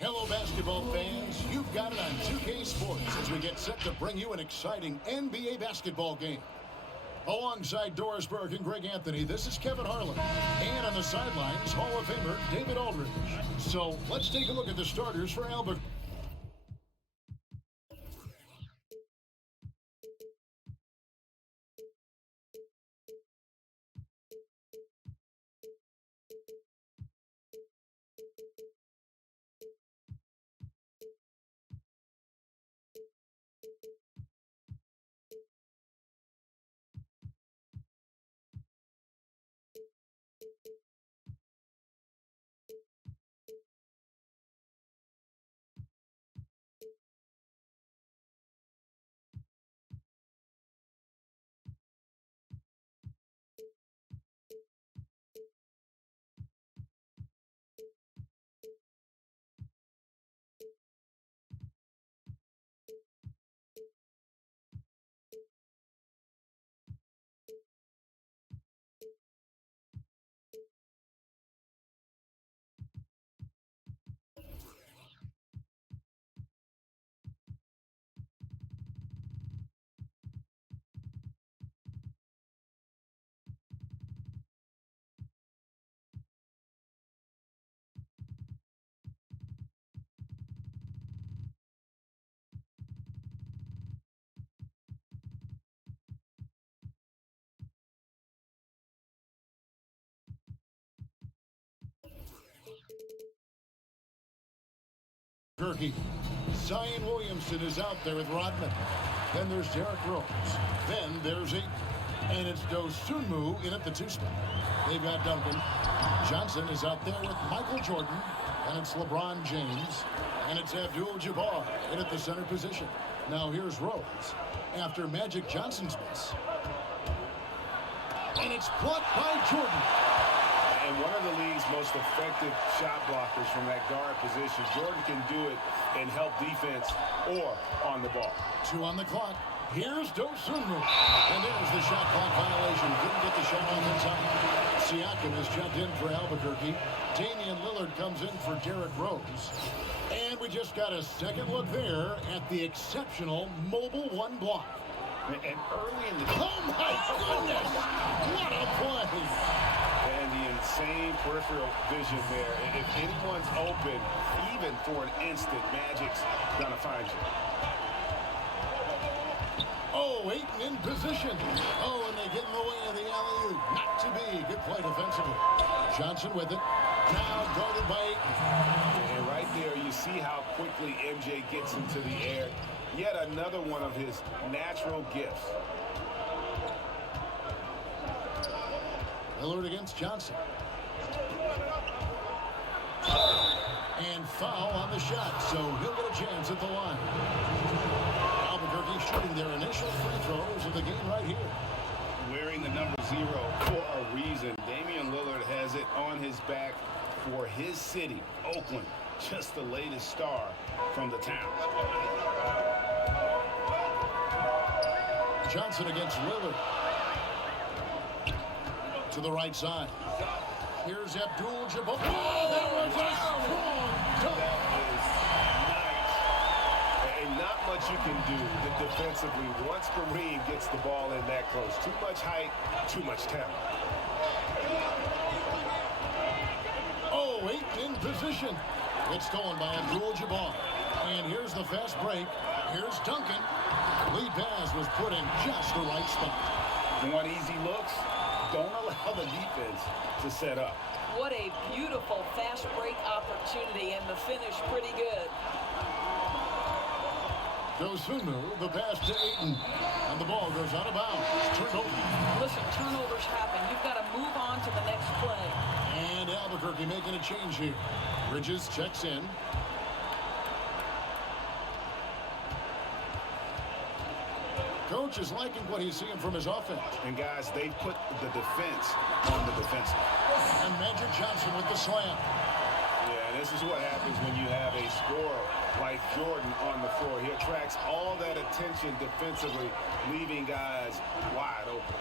Hello, basketball fans. You've got it on 2K Sports as we get set to bring you an exciting NBA basketball game. Alongside Doris Burke and Greg Anthony, this is Kevin Harlan. And on the sidelines, Hall of Famer David Aldridge. So let's take a look at the starters for Albuquerque. Turkey. Zion Williamson is out there with Rodman. Then there's Derrick Rose. Then there's Ayton. And it's Dosunmu in at the two spot. They've got Duncan. Johnson is out there with Michael Jordan. And it's LeBron James. And it's Abdul-Jabbar in at the center position. Now here's Rose after Magic Johnson's miss. And it's blocked by Jordan. And one of the league's most effective shot blockers from that guard position. Jordan can do it and help defense or on the ball. 2 on the clock. Here's Dosunmu. And there's the shot clock violation. Couldn't get the shot off in time. Siakam is checked in for Albuquerque. Damian Lillard comes in for Derrick Rose. And we just got a second look there at the exceptional Mobile One block. And early in the... Oh, my goodness! What a play! And the insane peripheral vision there. And if anyone's open, even for an instant, Magic's going to find you. Oh, Ayton in position. Oh, and they get in the way of the alley-oop. Not to be. Good play defensively. Johnson with it. Now guarded by Ayton. And right there, you see how quickly MJ gets into the air. Yet another one of his natural gifts. Lillard against Johnson. And foul on the shot, so he'll get a chance at the line. Albuquerque shooting their initial free throws of the game right here. Wearing the number 0 for a reason. Damian Lillard has it on his back for his city, Oakland. Just the latest star from the town. Johnson against Lillard. To the right side. Here's Abdul-Jabbar. Oh, that was a strong dunk. That is nice. And not much you can do defensively once Kareem gets the ball in that close. Too much height, too much talent. Oh, Ayton in position. It's stolen by Abdul-Jabbar. And here's the fast break. Here's Duncan. Lead pass was put in just the right spot. You want easy looks? Don't allow the defense to set up. What a beautiful fast break opportunity, and the finish pretty good. Dosunmu, the pass to Ayton. And the ball goes out of bounds. Turnover. Listen, turnovers happen. You've got to move on to the next play. And Albuquerque making a change here. Bridges checks in. Coach is liking what he's seeing from his offense. And guys, they put the defense on the defensive. And Magic Johnson with the slam. Yeah, this is what happens when you have a scorer like Jordan on the floor. He attracts all that attention defensively, leaving guys wide open.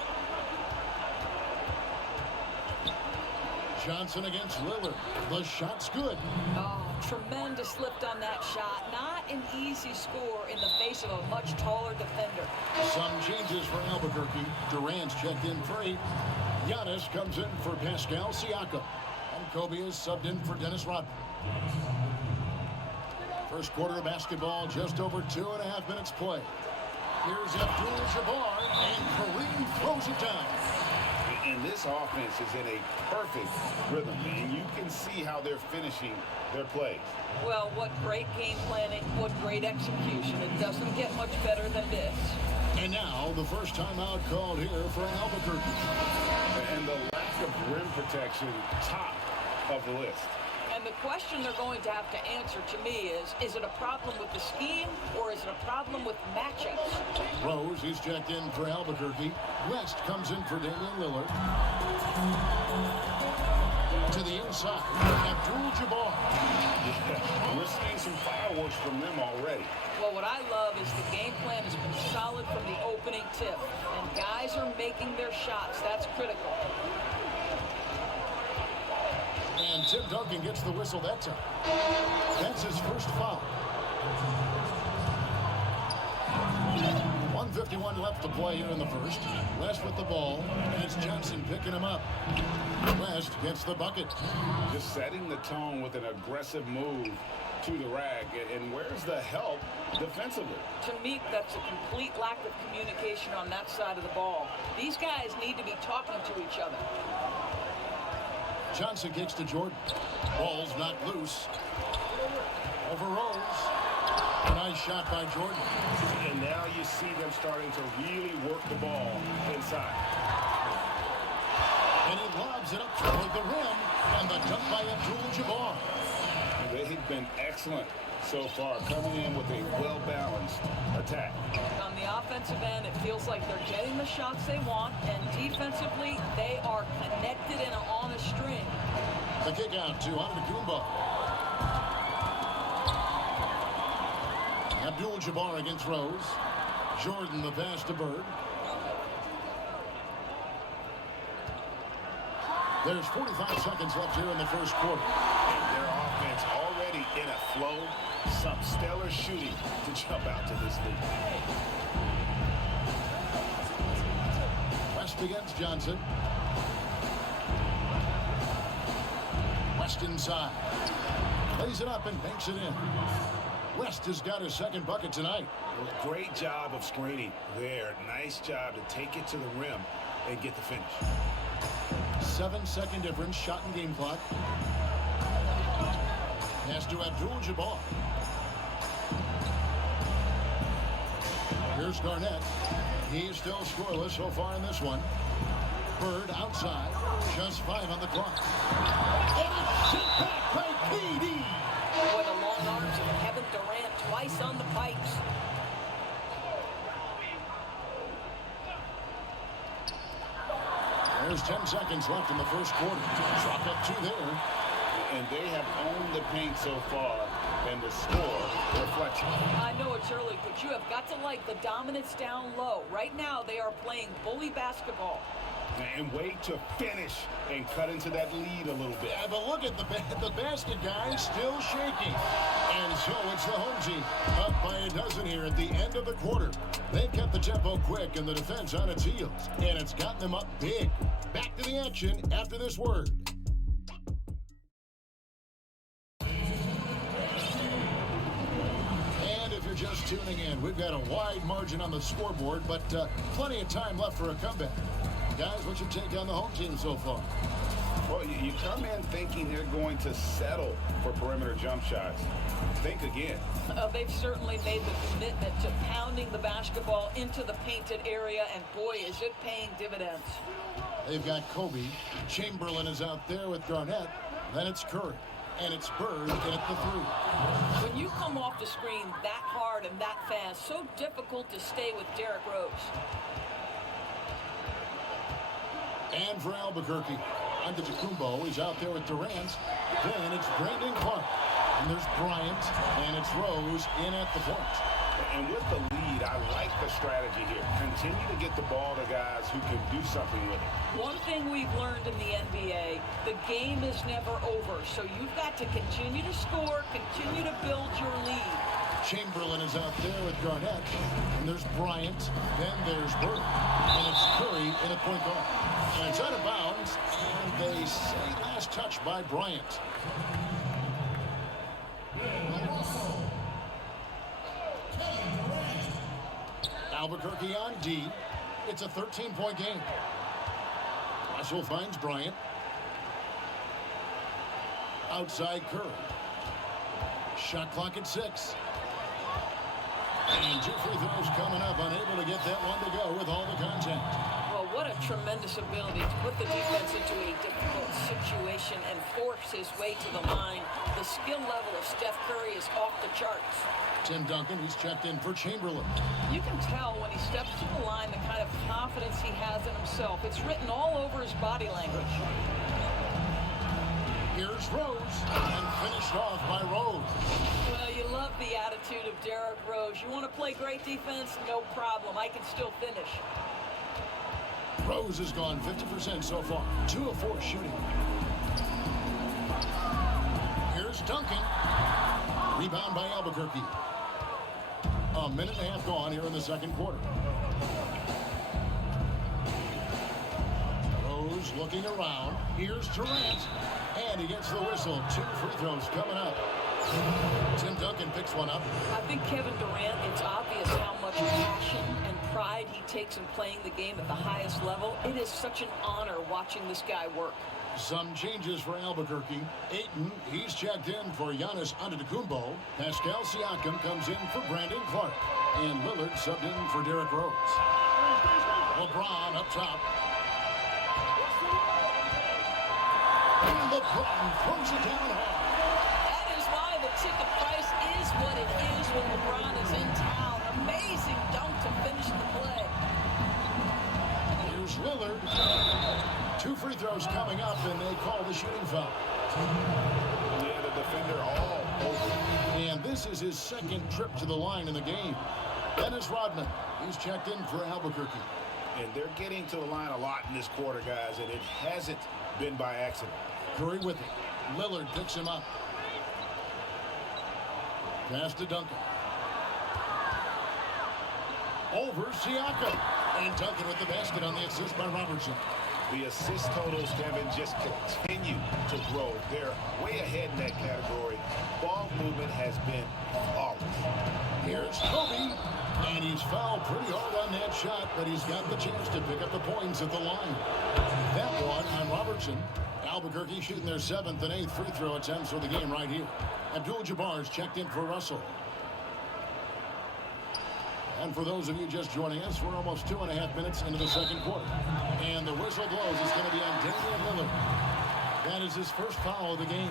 Johnson against Lillard. The shot's good. Oh, Tremendous lift on that shot. Not an easy score in the face of a much taller defender. Some changes for Albuquerque. Durant's checked in for 8. Giannis comes in for Pascal Siakam. And Kobe is subbed in for Dennis Rodman. First quarter of basketball, just over 2.5 minutes play. Here's Abdul-Jabbar, and Kareem throws it down. And this offense is in a perfect rhythm, and you can see how they're finishing their plays. Well, what great game planning, what great execution. It doesn't get much better than this. And now, the first timeout called here for Albuquerque. And the lack of rim protection, top of the list. And the question they're going to have to answer to me is it a problem with the scheme or is it a problem with matchups? Rose, he's checked in for Albuquerque. West comes in for Damian Lillard. To the inside, Abdul-Jabbar. Yeah, we're seeing some fireworks from them already. Well, what I love is the game plan has been solid from the opening tip. And guys are making their shots. That's critical. And Tim Duncan gets the whistle that time. That's his first foul. 1:51 left to play here in the first. West with the ball, and it's Johnson picking him up. West gets the bucket. Just setting the tone with an aggressive move to the rag. And where's the help defensively? To me, that's a complete lack of communication on that side of the ball. These guys need to be talking to each other. Johnson kicks to Jordan. Ball's knocked loose. Over Rose. A nice shot by Jordan. And now you see them starting to really work the ball inside. And he lobs it up toward the rim. And the dunk by Abdul-Jabbar. They've been excellent so far, coming in with a well-balanced attack. On the offensive end, it feels like they're getting the shots they want, and defensively, they are connected and on a string. The kick out to Antetokounmpo. Abdul-Jabbar against Rose. Jordan the pass to Bird. There's 45 seconds left here in the first quarter. And their offense already in a flow. Some stellar shooting to jump out to this lead. West against Johnson. West inside. Lays it up and banks it in. West has got his second bucket tonight. Great job of screening there. Nice job to take it to the rim and get the finish. 7-second difference, shot and game clock. Pass to Abdul-Jabbar. Here's Garnett. He's still scoreless so far in this one. Bird outside. Just 5 on the clock. And it's sent back by KD. Boy, the long arms of Kevin Durant twice on the pipes. There's 10 seconds left in the first quarter. Drop up 2 there. And they have owned the paint so far, and the score reflects it. I know it's early, but you have got to like the dominance down low. Right now, they are playing bully basketball. And wait to finish and cut into that lead a little bit. Yeah, but look at the basket, guys, still shaking. And so it's the home team up by a dozen here at the end of the quarter. They've kept the tempo quick and the defense on its heels, and it's gotten them up big. Back to the action after this word. And if you're just tuning in, we've got a wide margin on the scoreboard, but plenty of time left for a comeback. Guys, what's your take on the home team so far? Well, you come in thinking they're going to settle for perimeter jump shots. Think again. They've certainly made the commitment to pounding the basketball into the painted area, and boy, is it paying dividends. They've got Kobe. Chamberlain is out there with Garnett. Then it's Curry. And it's Bird in at the 3. When you come off the screen that hard and that fast, so difficult to stay with Derrick Rose. And for Albuquerque, Antetokounmpo is out there with Durant. Then it's Brandon Clark. And there's Bryant. And it's Rose in at the point. And with the lead lead. I like the strategy here. Continue to get the ball to guys who can do something with it. One thing we've learned in the NBA, the game is never over. So you've got to continue to score, continue to build your lead. Chamberlain is out there with Garnett. And there's Bryant. Then there's Burke. And it's Curry in at point guard. And it's out of bounds. And they say last touch by Bryant. Albuquerque on D. It's a 13-point game. Russell finds Bryant. Outside Curry. Shot clock at 6. And 2 free throws coming up. Unable to get that one to go with all the contact. Well, what a tremendous ability to put the defense into a difficult situation and force his way to the line. The skill level of Steph Curry is off the charts. Tim Duncan, he's checked in for Chamberlain. You can tell when he steps to the line the kind of confidence he has in himself. It's written all over his body language. Here's Rose, and finished off by Rose. Well, you love the attitude of Derrick Rose. You want to play great defense? No problem. I can still finish. Rose has gone 50% so far. 2 of 4 shooting. Here's Duncan. Rebound by Albuquerque. A minute and a half gone here in the second quarter. Rose looking around. Here's Durant. And he gets the whistle. 2 free throws coming up. Tim Duncan picks one up. I think Kevin Durant, it's obvious how much passion and pride he takes in playing the game at the highest level. It is such an honor watching this guy work. Some changes for Albuquerque. Ayton, he's checked in for Giannis Antetokounmpo. Pascal Siakam comes in for Brandon Clark. And Lillard subbed in for Derrick Rose. LeBron up top. And LeBron throws it down hard. That is why the ticket price is what it is when LeBron is in town. Amazing dunk to finish the play. Here's Lillard. 2 free throws coming up, and they call the shooting foul. Yeah, the defender all over. And this is his second trip to the line in the game. Dennis Rodman, he's checked in for Albuquerque. And they're getting to the line a lot in this quarter, guys, and it hasn't been by accident. Curry with it. Lillard picks him up. Pass to Duncan. Over Siakam. And Duncan with the basket on the assist by Robertson. The assist totals, Kevin, just continue to grow. They're way ahead in that category. Ball movement has been flawless. Here's Kobe. And he's fouled pretty hard on that shot, but he's got the chance to pick up the points at the line. That one on Robertson. Albuquerque shooting their 7th and 8th free throw attempts for the game right here. Abdul-Jabbar's checked in for Russell. And for those of you just joining us, we're almost 2.5 minutes into the second quarter. And the whistle blows. It's going to be on Damian Lillard. That is his first foul of the game.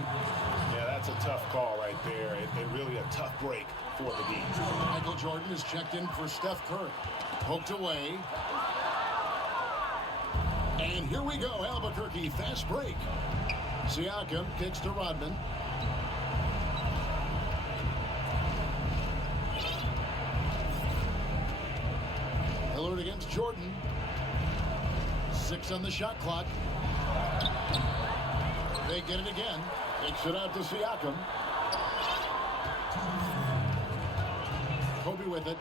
Yeah, that's a tough call right there. And really a tough break for the D. Michael Jordan is checked in for Steph Curry. Poked away. And here we go, Albuquerque, fast break. Siakam kicks to Rodman. Lillard against Jordan. 6 on the shot clock. They get it again. Kicks it out to Siakam. Kobe with it.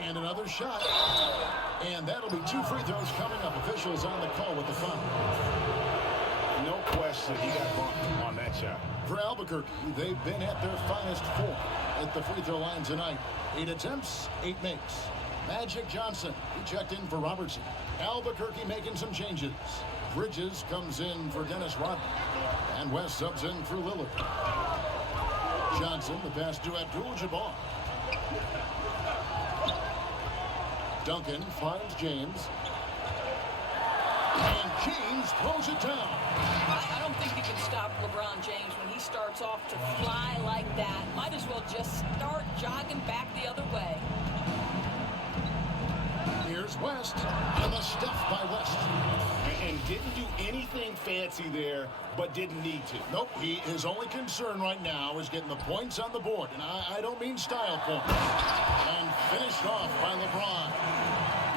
And another shot. And that'll be 2 free throws coming up. Officials on the call with the foul. No question he got bumped on that shot. For Albuquerque, they've been at their finest 4 at the free throw line tonight. 8 attempts, 8 makes. Magic Johnson, he checked in for Robertson. Albuquerque making some changes. Bridges comes in for Dennis Rodman. And West subs in for Lillard. Johnson, the pass to Abdul-Jabbar. Duncan finds James. And James throws it down. I don't think you can stop LeBron James when he starts off to fly like that. Might as well just start jogging back the other way. Here's West. And the stuff by West. and didn't do anything fancy there, but didn't need to. Nope, his only concern right now is getting the points on the board, and I don't mean style points. And finished off by LeBron.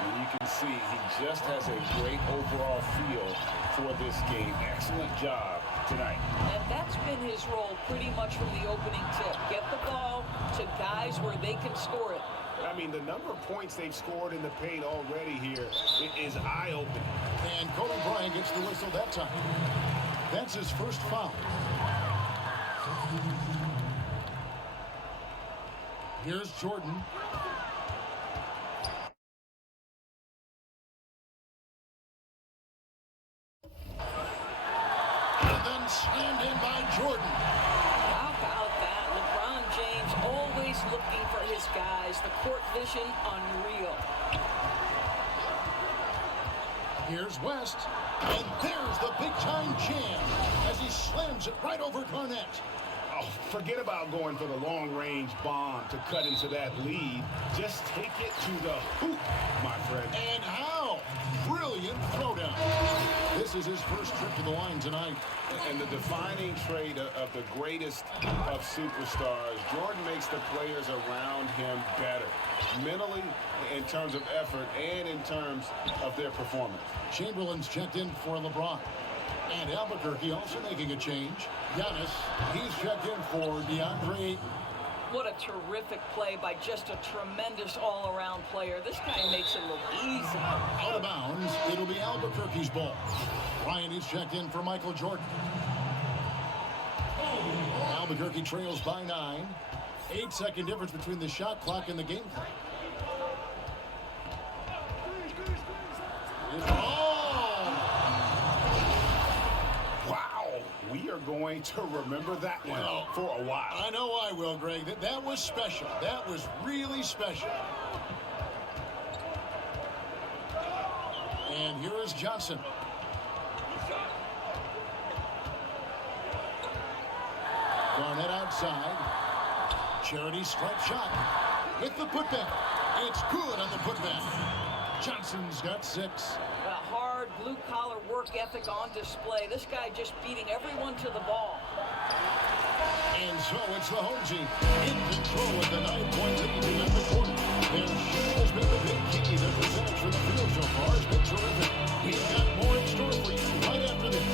And you can see he just has a great overall feel for this game. Excellent job tonight. And that's been his role pretty much from the opening tip. Get the ball to guys where they can score it. I mean, the number of points they've scored in the paint already here is eye-opening. And Kobe Bryant gets the whistle that time. That's his first foul. Here's Jordan. And then slammed in by Jordan. How about that? LeBron James always looking for his guys. The court vision, unreal. Here's West. And there's the big-time jam as he slams it right over Garnett. Oh, forget about going for the long-range bomb to cut into that lead. Just take it to the hoop, my friend. And how? Brilliant throwdown. This is his first trip to the line tonight. And the defining trait of the greatest of superstars, Jordan makes the players around him better. Mentally, in terms of effort, and in terms of their performance. Chamberlain's checked in for LeBron. And Albuquerque also making a change. Giannis, he's checked in for DeAndre Ayton. What a terrific play by just a tremendous all-around player. This guy makes it look easy. Out of bounds, it'll be Albuquerque's ball. Ryan is checked in for Michael Jordan. Albuquerque trails by 9. 8-second difference between the shot clock and the game clock. Wow, we are going to remember that one for a while. I know I will, Greg. That was special. That was really special. And here is Johnson. Garnett outside. Charity stripe shot. With the putback. It's good on the putback. Johnson's got 6. A hard blue-collar work ethic on display. This guy just beating everyone to the ball. And so it's the home team in control of the 9-point lead to end the quarter. Their shooting has been the big key. Their percentage from the field so far has been terrific. We've got more in store for you right after this.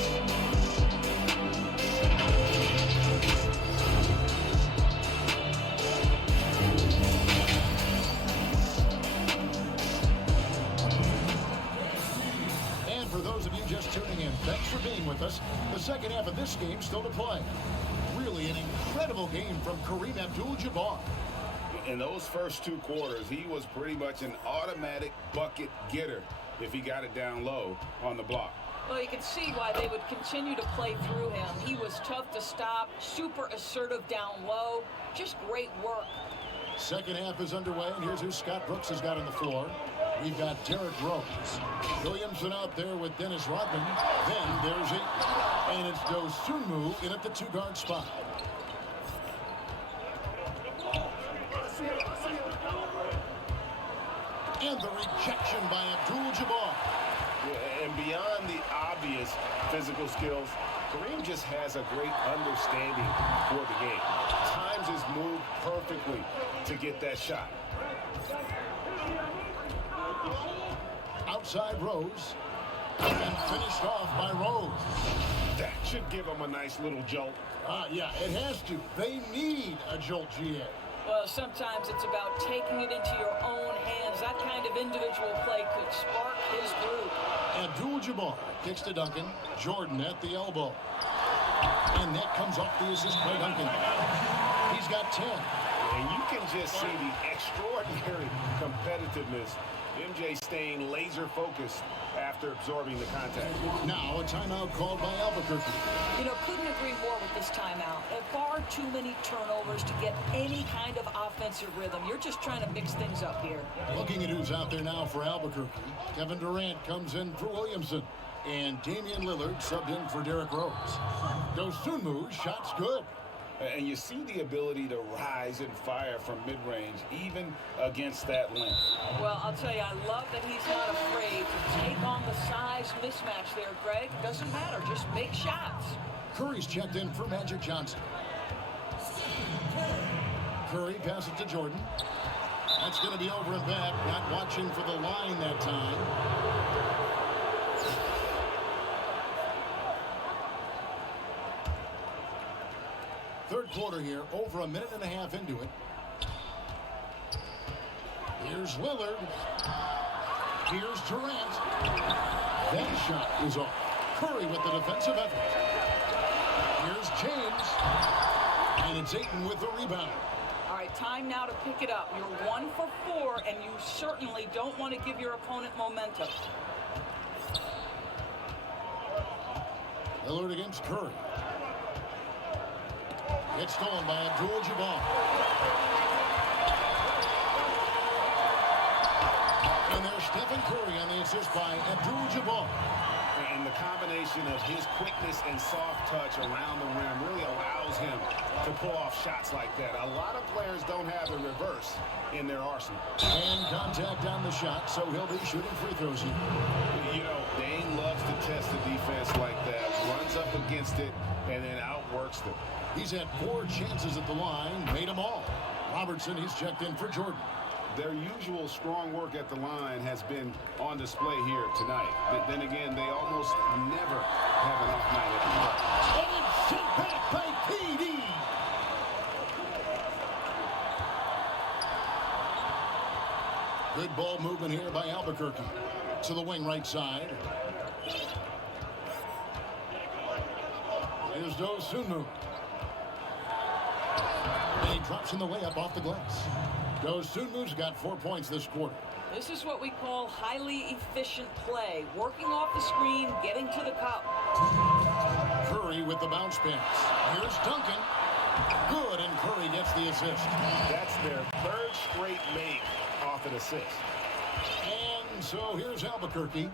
And for those of you just tuning in, thanks for being with us. The second half of this game still to play. Really an incredible game from Kareem Abdul-Jabbar. In those first 2 quarters, he was pretty much an automatic bucket getter if he got it down low on the block. Well, you can see why they would continue to play through him. He was tough to stop, super assertive down low. Just great work. Second half is underway, and here's who Scott Brooks has got on the floor. We've got Derrick Rose. Williamson out there with Dennis Rodman. Then there's Ayton. And it's Dosunmu in at the 2-guard spot. And the rejection by Abdul-Jabbar. Yeah, and beyond the obvious physical skills, Kareem just has a great understanding for the game. Times his move perfectly to get that shot. Outside Rose. And finished off by Rose. That should give him a nice little jolt. Yeah, it has to. They need a jolt, GA. Well, sometimes it's about taking it into your own hands. That kind of individual play could spark his group. Abdul-Jabbar kicks to Duncan. Jordan at the elbow. And that comes off the assist by Duncan. He's got 10. And you can just see the extraordinary competitiveness. MJ staying laser focused after absorbing the contact. Now a timeout called by Albuquerque. You know, couldn't agree more with this timeout. Far too many turnovers to get any kind of offensive rhythm. You're just trying to mix things up here. Looking at who's out there now for Albuquerque. Kevin Durant comes in for Williamson. And Damian Lillard subbed in for Derrick Rose. Dosunmu's shot's good. And you see the ability to rise and fire from mid-range, even against that length. Well, I'll tell you, I love that he's not afraid to take on the size mismatch there, Greg. Doesn't matter. Just make shots. Curry's checked in for Magic Johnson. Curry passes to Jordan. That's going to be over and back. Not watching for the line that time. Third quarter here, over a minute and a half into it. Here's Lillard. Here's Durant. That shot is off. Curry with the defensive effort. Here's James. And it's Ayton with the rebound. All right, time now to pick it up. You're 1 for 4, and you certainly don't want to give your opponent momentum. Lillard against Curry. It's stolen by Abdul-Jabbar. And there's Stephen Curry on the assist by Abdul-Jabbar. And the combination of his quickness and soft touch around the rim really allows him to pull off shots like that. A lot of players don't have the reverse in their arsenal. And contact on the shot, so he'll be shooting free throws here. You know, Dane loves to test the defense like that. Runs up against it and then outworks them. He's had 4 chances at the line, made them all. Robertson, he's checked in for Jordan. Their usual strong work at the line has been on display here tonight. But then again, they almost never have an off night at the line. And it's sent back by PD. Good ball movement here by Albuquerque. To the wing right side. Here's Dosunmu. And he drops in the layup off the glass. Dosunmu's got 4 points this quarter. This is what we call highly efficient play. Working off the screen, getting to the cup. Curry with the bounce pass. Here's Duncan. Good, and Curry gets the assist. That's their 3rd straight make off an assist. And so here's Albuquerque.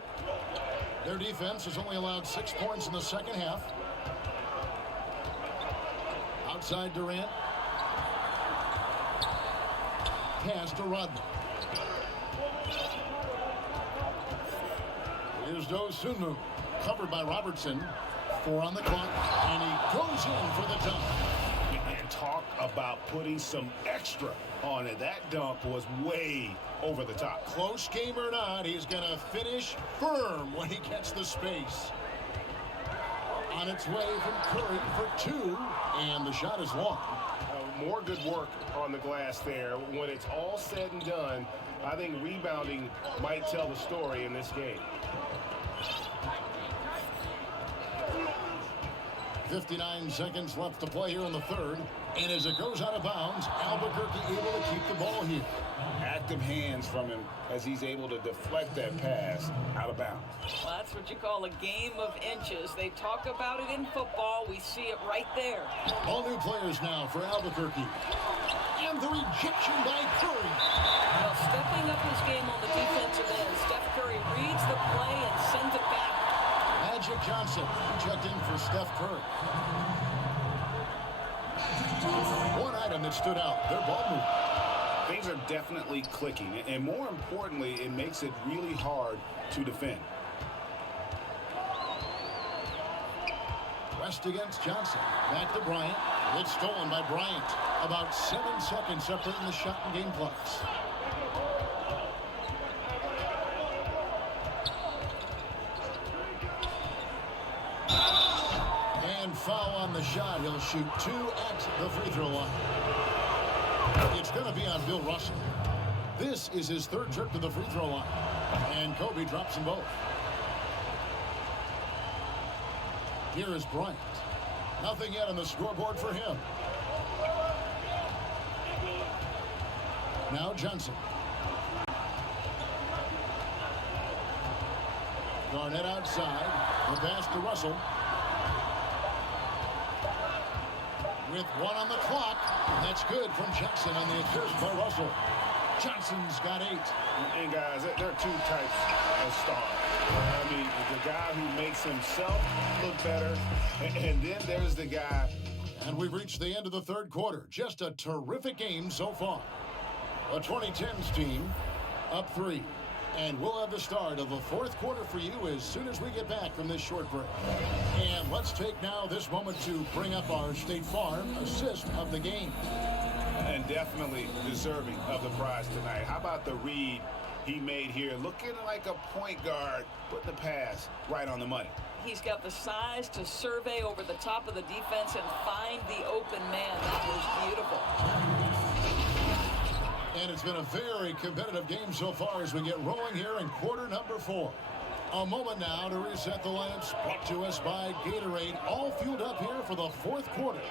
Their defense has only allowed 6 points in the second half. Outside Durant. Pass to Rodman. Here's Dosunmu. Covered by Robertson. 4 on the clock. And he goes in for the dunk. And talk about putting some extra on it. That dunk was way over the top. Close game or not, he's going to finish firm when he gets the space. On its way from Curry for 2. And the shot is long. More good work on the glass there. When it's all said and done, I think rebounding might tell the story in this game. 59 seconds left to play here in the third. And as it goes out of bounds, Albuquerque able to keep the ball here. Active hands from him as he's able to deflect that pass out of bounds. Well, that's what you call a game of inches. They talk about it in football. We see it right there. All new players now for Albuquerque. And the rejection by Curry. Well, stepping up his game on the defensive end, Steph Curry reads the play and sends it back. Magic Johnson checked in for Steph Curry. One item that stood out, their ball movement. Things are definitely clicking, and more importantly, it makes it really hard to defend. West against Johnson. Back to Bryant. It's stolen by Bryant. About 7 seconds separating the shot and game clocks. And foul on the shot. He'll shoot 2 at the free throw line. It's going to be on Bill Russell. This is his 3rd trip to the free throw line. And Kobe drops them both. Here is Bryant. Nothing yet on the scoreboard for him. Now Johnson. Garnett outside. The pass to Russell. With 1 on the clock. That's good from Jackson on the assist by Russell. Johnson's got 8. And guys, there are 2 types of stars. I mean, the guy who makes himself look better, and then there's the guy. And we've reached the end of the third quarter. Just a terrific game so far. A 2010s team up 3. And we'll have the start of the fourth quarter for you as soon as we get back from this short break. And let's take now this moment to bring up our State Farm assist of the game. And definitely deserving of the prize tonight. How about the read he made here? Looking like a point guard, putting the pass right on the money. He's got the size to survey over the top of the defense and find the open man. That was beautiful. And it's been a very competitive game so far as we get rolling here in quarter number 4. A moment now to reset the lineups, brought to us by Gatorade, all fueled up here for the fourth quarter.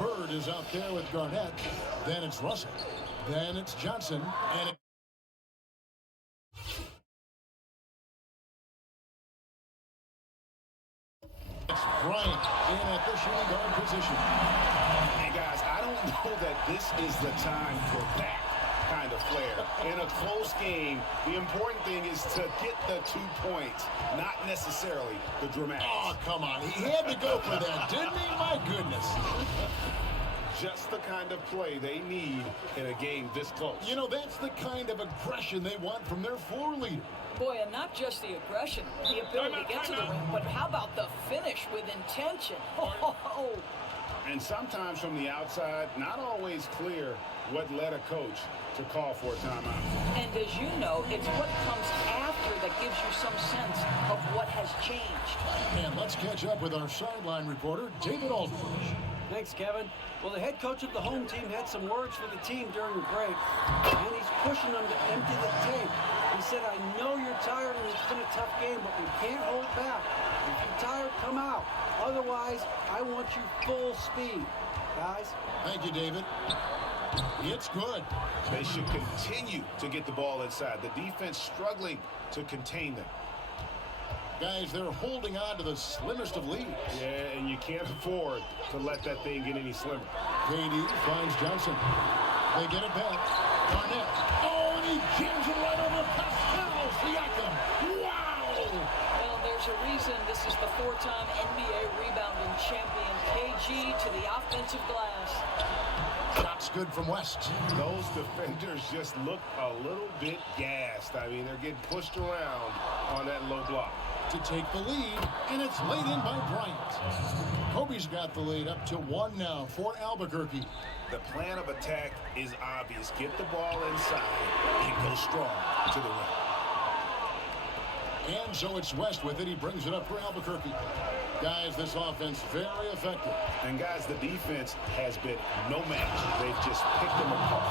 Bird is out there with Garnett. Then it's Russell. Then it's Johnson. And it's Bryant in at the shooting guard position. Hey, guys, I don't know that this is the time for that kind of flair. In a close game, the important thing is to get the 2 points, not necessarily the dramatics. Oh, come on. He had to go for that, didn't he? My goodness. Just the kind of play they need in a game this close. You know, that's the kind of aggression they want from their floor leader. Boy, and not just the aggression, the ability to get to the rim, but how about the finish with intention? Oh. And sometimes from the outside, not always clear what led a coach to call for a timeout. And as you know, it's what comes after that gives you some sense of what has changed. And let's catch up with our sideline reporter, David Aldridge. Thanks, Kevin. Well, the head coach of the home team had some words for the team during the break, and he's pushing them to empty the tank. He said, I know you're tired and it's been a tough game, but we can't hold back. If you're tired, come out. Otherwise, I want you full speed, guys. Thank you, David. It's good. They should continue to get the ball inside. The defense struggling to contain them. Guys, they're holding on to the slimmest of leads. Yeah, and you can't afford to let that thing get any slimmer. KD finds Johnson. They get it back. Garnett. Oh, and he jams it right over Pascal Siakam. Wow! Well, there's a reason this is the 4-time NBA rebounding champion. KG to the offensive glass. Shots good from West. Those defenders just look a little bit gassed. I mean, they're getting pushed around on that low block. To take the lead, and it's laid in by Bryant. Kobe's got the lead up to 1 now for Albuquerque. The plan of attack is obvious. Get the ball inside and go strong to the rim. And so it's West with it. He brings it up for Albuquerque. Guys, this offense very effective. And guys, the defense has been no match. They've just picked them apart.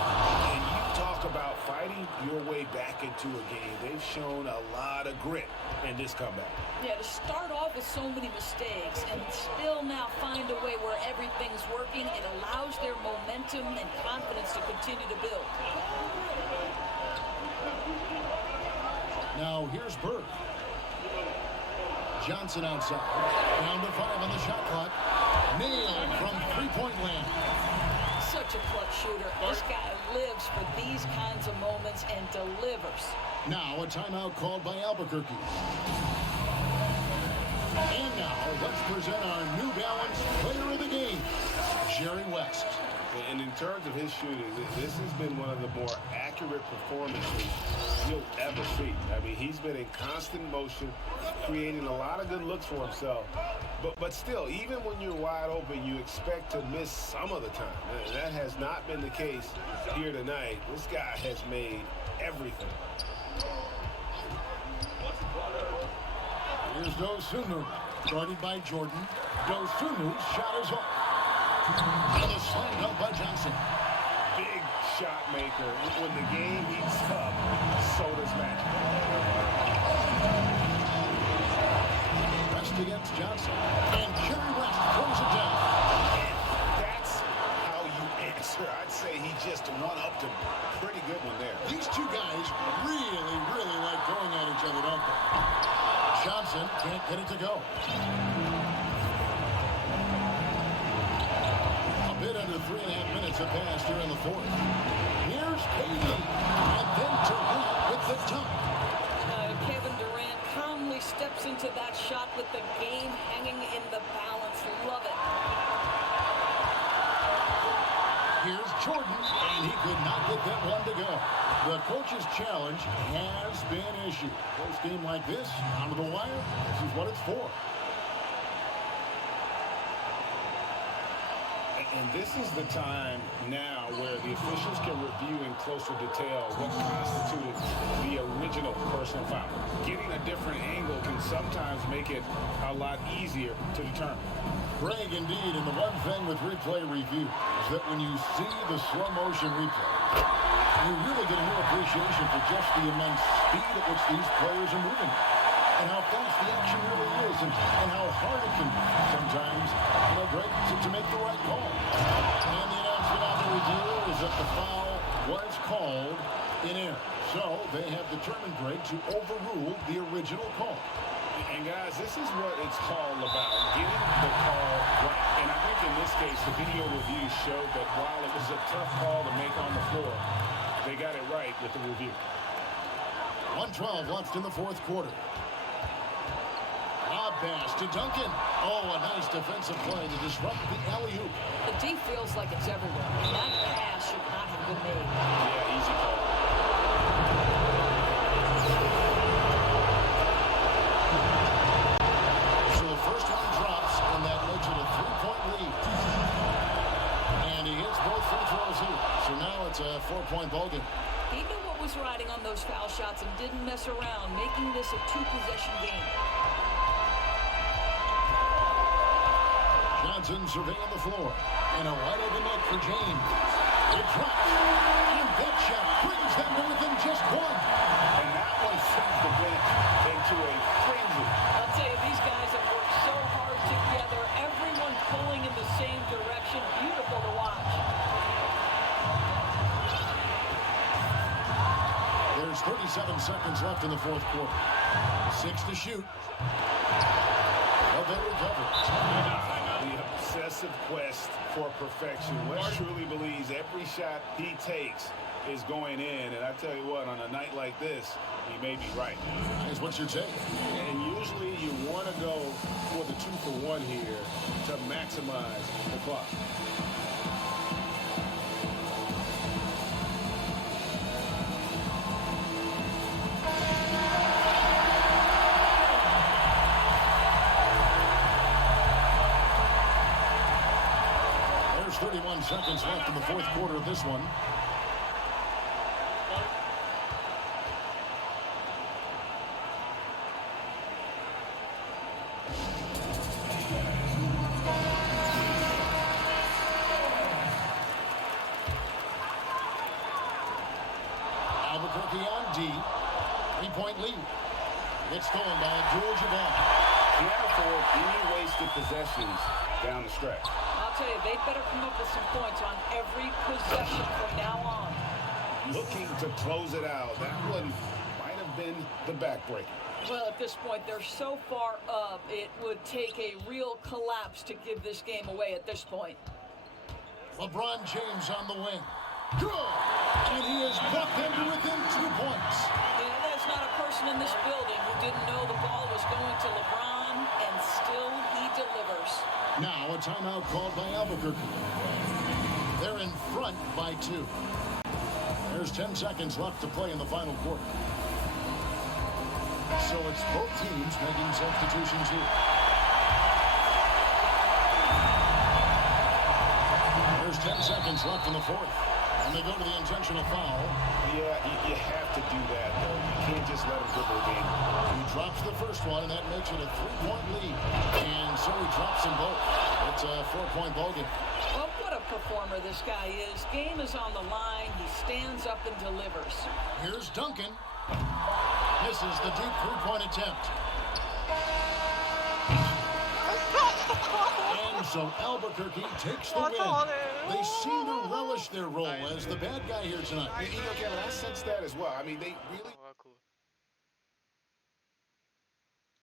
And you talk about fighting your way back into a game. They've shown a lot of grit in this comeback. Yeah, to start off with so many mistakes and still now find a way where everything's working, it allows their momentum and confidence to continue to build. Now here's Bird. Johnson outside. Down to 5 on the shot clock. Nailed from three-point land. Such a clutch shooter. This guy lives for these kinds of moments and delivers. Now a timeout called by Albuquerque. And now let's present our New Balance player of the game, Jerry West. And in terms of his shooting, this has been one of the more accurate performances you'll ever see. I mean, he's been in constant motion, creating a lot of good looks for himself. But still, even when you're wide open, you expect to miss some of the time. And that has not been the case here tonight. This guy has made everything. Here's Dosunmu, guarded by Jordan. Dosunmu's shot is off. And a slam dunk by Johnson. Big shot maker. When the game heats up, so does Matt. West against Johnson. And Jerry West throws it down. And that's how you answer. I'd say he just won up to pretty good one there. These two guys really, really like going at each other, don't they? Johnson can't get it to go. A bit under 3.5 minutes have passed here in the fourth. Here's KD, and then Durant with the dunk. Kevin Durant, calm could not get that one to go. The coach's challenge has been issued. Close game like this, out of the wire, this is what it's for. And this is the time now where the officials can review in closer detail what constituted the original personal foul. Getting a different angle can sometimes make it a lot easier to determine. Greg, indeed, and the one thing with replay review is that when you see the slow motion replay, you really get a new appreciation for just the immense speed at which these players are moving and how fast the action really is and how hard it can sometimes, Greg, to make the right call. And the announcement on the review is that the foul was called in error. So they have determined, Greg, to overrule the original call. And guys, this is what it's all about, getting the call right. And I think in this case, the video review showed that while it was a tough call to make on the floor, they got it right with the review. 1:12 left in the fourth quarter. Lob pass to Duncan. Oh, a nice defensive play to disrupt the alley-oop. The D feels like it's everywhere. That pass should not have been made. Yeah, easy call. So the first one drops, and that makes it a 3-point lead. And he hits both free throws here. So now it's a 4-point ball game. He knew what was riding on those foul shots and didn't mess around, making this a 2-possession game. Johnson surveying the floor. And a wide open net for James. It drops. And that shot brings them to within just one. And that one sends the bench into a frenzy. I'll tell you, these guys have worked so hard together. Everyone pulling in the same direction. Beautiful to watch. There's 37 seconds left in the fourth quarter. 6 to shoot. Well, they recover. The obsessive quest for perfection. West truly believes every shot he takes is going in. And I tell you what, on a night like this, he may be right. Guys, what's your take? And usually you want to go for the 2-for-1 here to maximize the clock. There's 31 seconds left in the fourth quarter of this one. Albuquerque on D. 3-point lead. It's stolen by Abdul-Jabbar. Can't afford any wasted possessions down the stretch. I'll tell you, they better come up with some points on every possession from now on. Looking to close it out. That one might have been the backbreaker. Well, at this point, they're so far up, it would take a real collapse to give this game away at this point. LeBron James on the wing. Good! And he has bucked them to within 2 points. Yeah, there's not a person in this building who didn't know the ball was going to LeBron, and still he delivers. Now a timeout called by Albuquerque. They're in front by 2. There's 10 seconds left to play in the final quarter. So it's both teams making substitutions here. There's 10 seconds left in the fourth. And they go to the intentional foul. Yeah, you have to do that, though. You can't just let him dribble the game. He drops the first one, and that makes it a 3-point lead. And so he drops them both. It's a 4-point ball game. Well, what a performer this guy is. Game is on the line. He stands up and delivers. Here's Duncan. Misses the deep 3-point attempt. And so Albuquerque takes the win. They seem to relish their role as the bad guy here tonight. You know, Kevin, I sense that as well. I mean, they really...